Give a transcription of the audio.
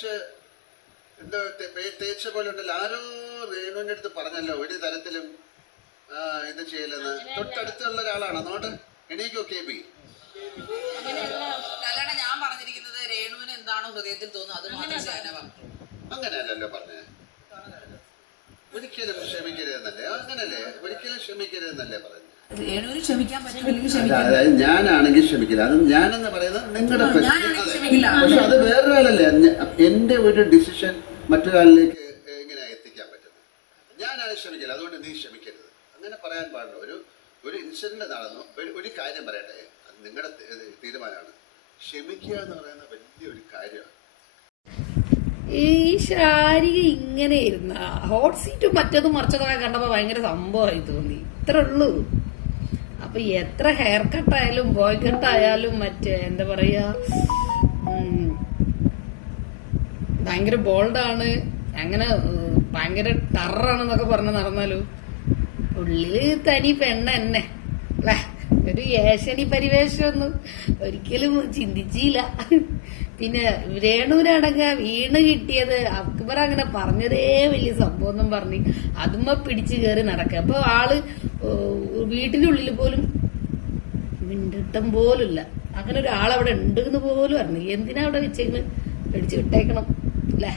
കുറച്ച് എന്താ പേ- തേച്ച പോലെ ഉണ്ടല്ലോ. ആരോ രേണുവിന്റെ അടുത്ത് പറഞ്ഞല്ലോ ഒരു തരത്തിലും ഇത് ചെയ്യലെന്ന് തൊട്ടടുത്തുള്ള ഒരാളാണ്. അതുകൊണ്ട് എണീക്കോ കെ. ബി അല്ലാണ്ട് ഞാൻ പറഞ്ഞിരിക്കുന്നത് രേണുവിന് എന്താണോ ഹൃദയത്തിൽ തോന്നുന്നത് അത് മാത്രം ചെയ്യാനാ പറഞ്ഞു അങ്ങനെയല്ലല്ലോ പറഞ്ഞേ. ഒരിക്കലും ക്ഷമിക്കരുതെന്നല്ലേ? അങ്ങനല്ലേ? ഒരിക്കലും ക്ഷമിക്കരുതെന്നല്ലേ പറഞ്ഞു? അതായത് ഞാനാണെങ്കിൽ ക്ഷമിക്കില്ല. അത് ഞാനെന്ന് പറയുന്നത് നിങ്ങളുടെ. പക്ഷെ അത് വേറൊരാളല്ലേ എന്റെ ഒരു ഡിസിഷൻ മറ്റൊരാളിലേക്ക് എങ്ങനെ എത്തിക്കാൻ പറ്റുന്നത് ഞാനാണ് ശ്രമിക്കില്ല അതുകൊണ്ട് നീ ശ്രമിക്കരുത്. അങ്ങനെ പറയാൻ പാടില്ല. ഒരു ഒരു ഇൻസിഡന്റ് നടന്നു. ഒരു ഒരു കാര്യം പറയട്ടെ. അത് നിങ്ങളുടെ തീരുമാനമാണ്. ക്ഷമിക്കുക എന്ന് പറയുന്ന വലിയൊരു കാര്യമാണ്. ഈ ശാരിക ഇങ്ങനെ ഇരുന്ന ഹോട്ട് സീറ്റും മറ്റതും മറിച്ചതൊക്കെ കണ്ടപ്പോ ഭയങ്കര സംഭവമായി തോന്നി. ഇത്ര ഉള്ളൂ. അപ്പൊ എത്ര ഹെയർ കട്ടായാലും ബോയ് കട്ടായാലും മറ്റേ എന്താ പറയാ ഭയങ്കര ബോൾഡാണ്. അങ്ങനെ ഭയങ്കര ടറാണെന്നൊക്കെ പറഞ്ഞ് നടന്നാലും? ഉള്ളിൽ തനി പെണ്ണ എന്നെ അല്ലേ? ഒരു ഏശനി പരിവേഷമൊന്നും ഒരിക്കലും ചിന്തിച്ചില്ല. പിന്നെ രേണുവിനടങ്ങ വീണ് കിട്ടിയത് അക്ബർ അങ്ങനെ പറഞ്ഞതേ വലിയ സംഭവം ഒന്നും പറഞ്ഞ് അതുമ്മ പിടിച്ചു കയറി നടക്കുക. അപ്പൊ ആൾ വീട്ടിന്റെ ഉള്ളിൽ പോലും മിണ്ടിട്ടം പോലുമില്ല. അങ്ങനെ ഒരാളവിടെ ഉണ്ട് എന്ന് പോലും അറിഞ്ഞു എന്തിനാ അവിടെ വെച്ചെങ്കിൽ പിടിച്ചു വിട്ടേക്കണം. അല്ലേ